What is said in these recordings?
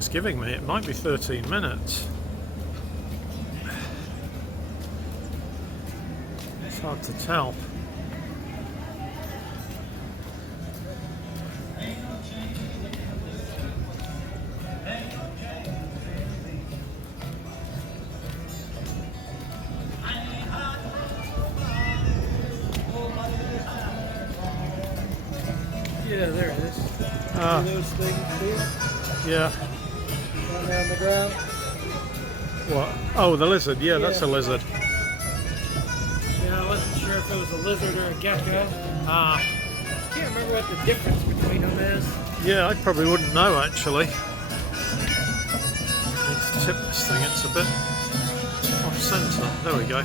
it's giving me. It might be 13 minutes. It's hard to tell. Yeah, there it is. See those things here? Yeah. Down there on the ground? What? Oh, the lizard. Yeah, that's a lizard. Yeah, I wasn't sure if it was a lizard or a gecko. Ah. I can't remember what the difference between them is. Yeah, I probably wouldn't know actually. Need to tip this thing. It's a bit off centre. There we go.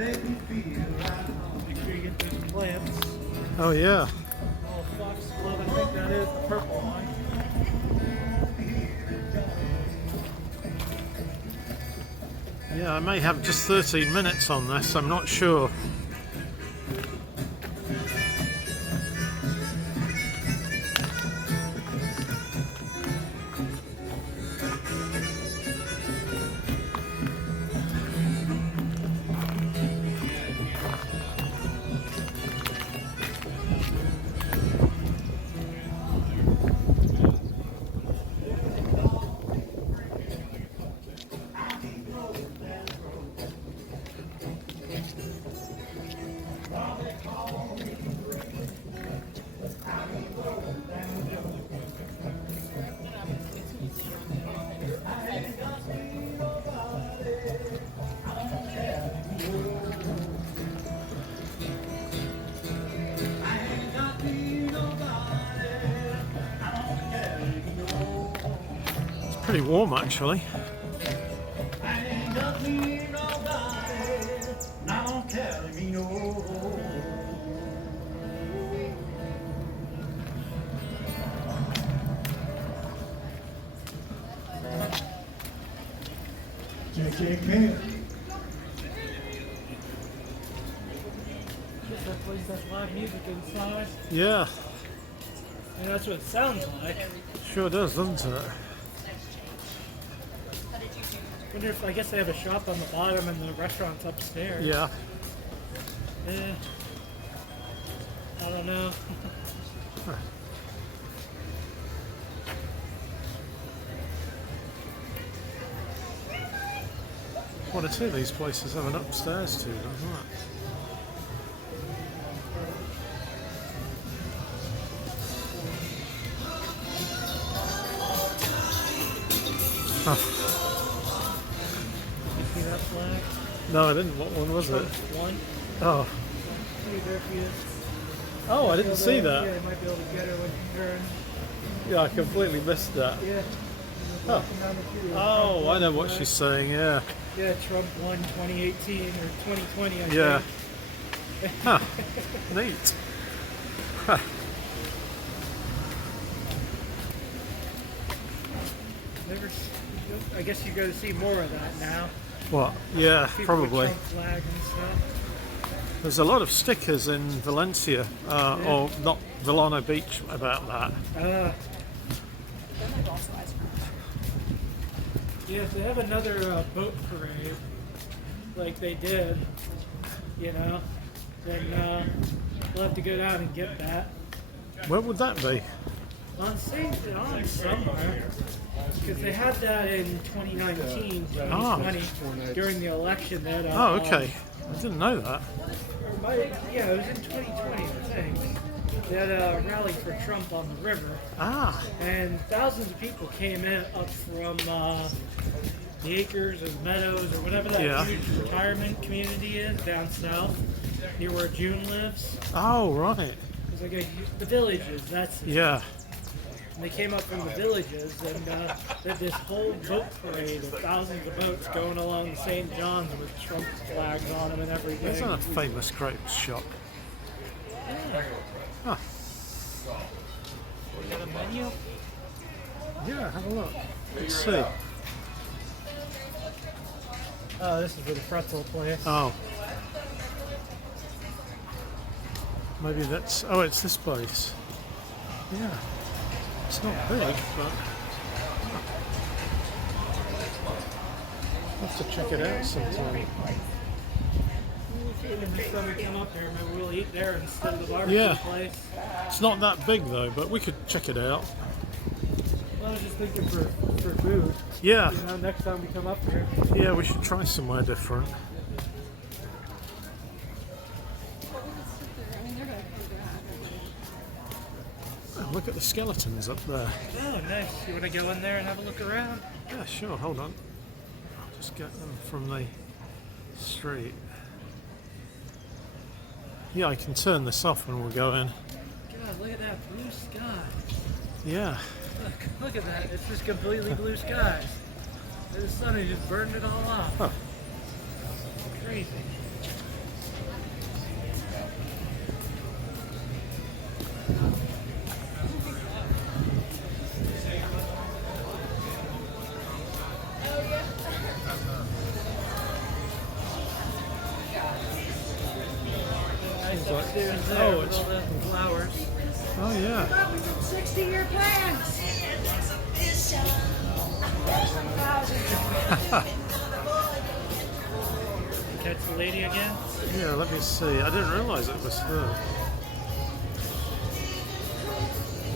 Make sure you get those plants. Oh yeah. Oh, foxglove, I think that is the purple one. Yeah, I may have just 13 minutes on this. I'm not sure. Pretty warm actually. Just that place that's live music inside. Yeah, And that's what it sounds like. sure does, doesn't it? Wonder if, I guess they have a shop on the bottom and the restaurant's upstairs. Yeah. Eh, I don't know. One or two of these places have an upstairs to them, right? Oh. You see that flag? No, I didn't. What one was it? One. Oh. See, there she is. Oh, I didn't see Yeah, that. you might be able to get her when you turn. Yeah, I completely missed that. Yeah. Oh. Walking down the street. Oh, I know what she's saying, yeah. Yeah, Trump won 2018 or 2020, I Yeah. think. Huh. Neat. Huh. I guess you go to see more of that now. What? Yeah, People with probably. Trump flag and stuff. There's a lot of stickers in Valencia, or not Villano Beach, about that. Yeah, if they have another boat parade, like they did, you know, then we'll have to go down and get that. Where would that be? On somewhere, because they had that in 2019, 2020, during the election. That Oh, okay. I didn't know that. yeah, it was in 2020, I think. They had a rally for Trump on the river. Ah. And thousands of people came in up from the acres and meadows or whatever that Yeah. huge retirement community is down south, near where June lives. Oh, right. It's like the villages. That's Yeah. and they came up from the villages and did this whole boat parade of thousands of boats going along the St. John's with Trump flags on them and everything. That's a famous grapes shop. Huh. Got a menu? Yeah, have a look. Let's see. Oh, this is for the pretzel place. Oh. Maybe that's... Oh, it's this place. Yeah. It's not big, but... I'll have to check it out sometime. Next time we come up here, maybe we'll eat there instead of the barbecue Yeah. place. It's not that big, though, but we could check it out. I was just thinking for food. Yeah. You know, next time we come up here. Yeah, we should try somewhere different. Oh, look at the skeletons up there. Oh, nice. You want to go in there and have a look around? Yeah, sure, hold on. I'll just get them from the street. Yeah, I can turn this off when we go in. God, look at that blue sky. Yeah. Look at that. It's just completely blue skies. The sun has just burned it all off. Huh. Crazy. Upstairs there Oh, with it's- all the flowers. Oh, yeah. 60-year plans. Catch the lady again? Yeah, let me see. I didn't realise it was her.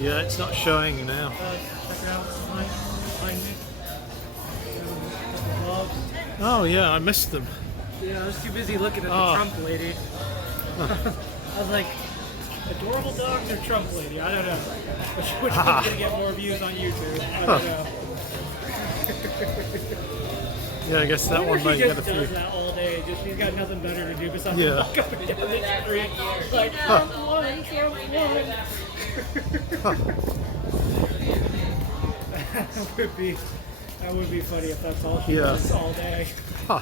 Yeah, it's not showing now. Check it out behind me. Couple dogs. Oh, yeah, I missed them. Yeah, I was too busy looking at the Oh. Trump lady. I was like, adorable dogs or Trump lady? I don't know. Which one's going to get more views on YouTube? I don't know. Yeah, I guess that Or one she might get a just few. does that all day. Just she's got nothing better to do besides Yeah. walk up and down the street. Like, that would be funny if that's all she Yeah. does all day. Huh.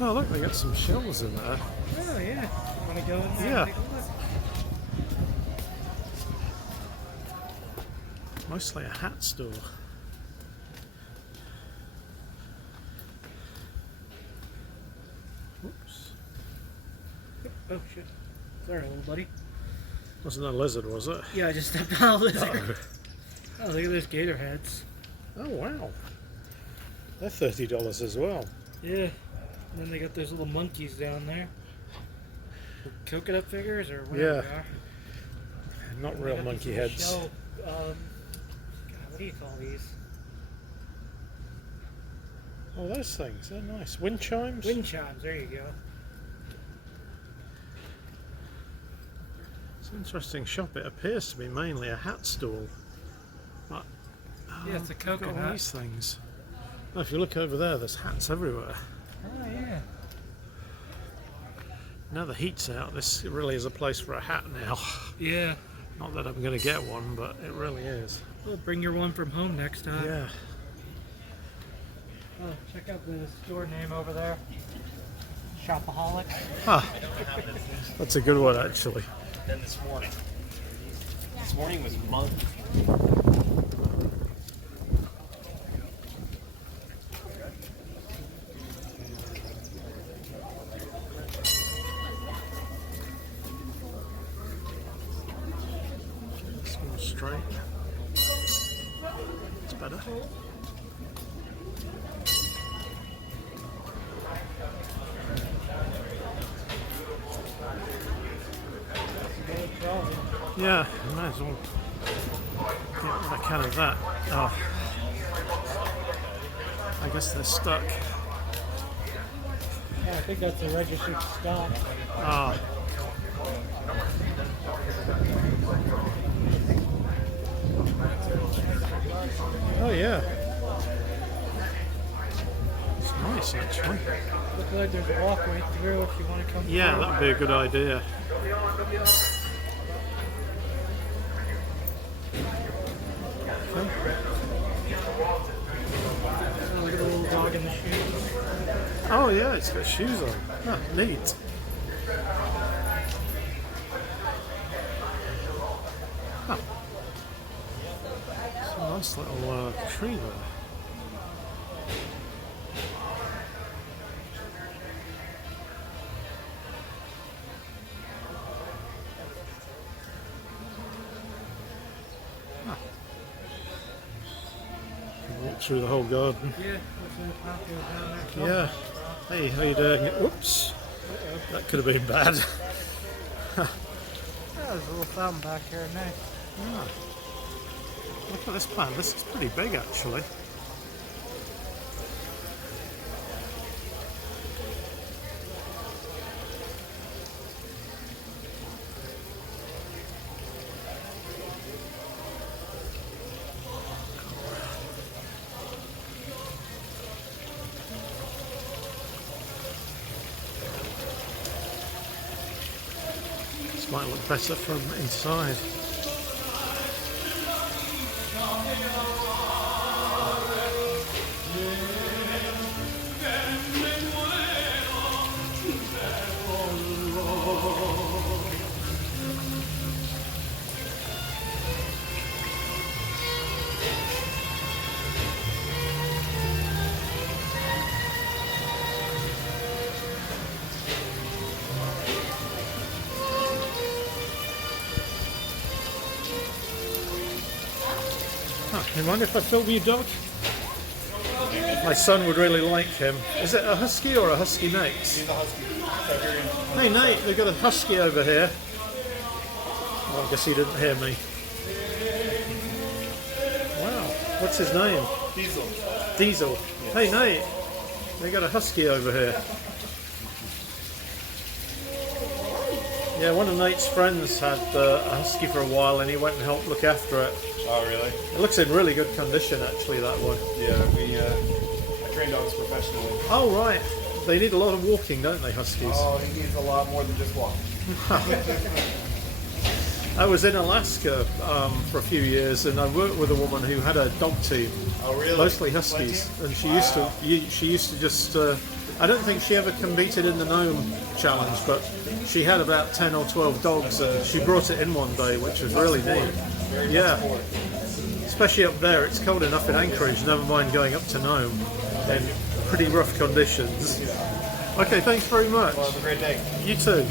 Oh, look, they got some shells in there. Oh yeah. Want to go in there? Yeah. And take a look? Mostly a hat store. Whoops. Oh shit. Sorry, little buddy. Wasn't a lizard, was it? Yeah, I just stepped on a lizard. Uh-oh. Oh, look at those gator heads. Oh, wow. They're $30 as well. Yeah. And then they got those little monkeys down there. Coconut figures or whatever Yeah. they are. Not And they real got monkey these heads. little God, what do you call these? Oh, those things. They're nice. Wind chimes? Wind chimes. There you go. It's an interesting shop. It appears to be mainly a hat stall. But, Yeah, it's a they've got all coconut. these things. Oh, if you look over there, there's hats everywhere. Oh yeah. Now the heat's out, this really is a place for a hat now. Yeah. Not that I'm going to get one, but it really is. Well, bring your one from home next time. Yeah. Oh, check out the store name over there. Shopaholic. Huh. That's a good one, actually. Then this morning. This morning was mud. It's more straight. It's better. Yeah, might as well get what I can of that. Oh. I guess they're stuck. Yeah, I think that's a registered stock. Ah. yeah. It's nice actually. Looks like there's a walkway through if you want to come Yeah, through. that'd be a good idea. Okay. Oh, look at the little dog in the shoes. Oh yeah, it's got shoes on. Ah, neat. Huh. It's a nice little tree there. Walk through the whole garden. Yeah, looks like a path goes down there. Yeah. Hey, how you doing? Whoops. That could have been bad. Yeah, there's a little fountain back here. Nice. Ah. Look at this plant. This is pretty big actually. This might look better from inside. You mind if I film you, dog? My son would really like him. Is it a husky or a husky mix? He's a husky. Siberian. Hey Nate, they've got a husky over here. Well, I guess he didn't hear me. Wow, what's his name? Diesel. Diesel. Yes. Hey Nate, they got a husky over here. Yeah, one of Nate's friends had a husky for a while and he went and helped look after it. Oh, really? It looks in really good condition actually, that one. Yeah, I train dogs professionally. Oh right, they need a lot of walking, don't they, huskies? Oh, he needs a lot more than just walking. I was in Alaska for a few years and I worked with a woman who had a dog team. Oh, really? Mostly huskies, and she used to just. I don't think she ever competed in the gnome challenge, but she had about 10 or 12 dogs, and she brought it in one day, which was really neat. Yeah, especially up there, it's cold enough in Anchorage. Never mind going up to Nome in pretty rough conditions. Okay, thanks very much. Well, have a great day. You too.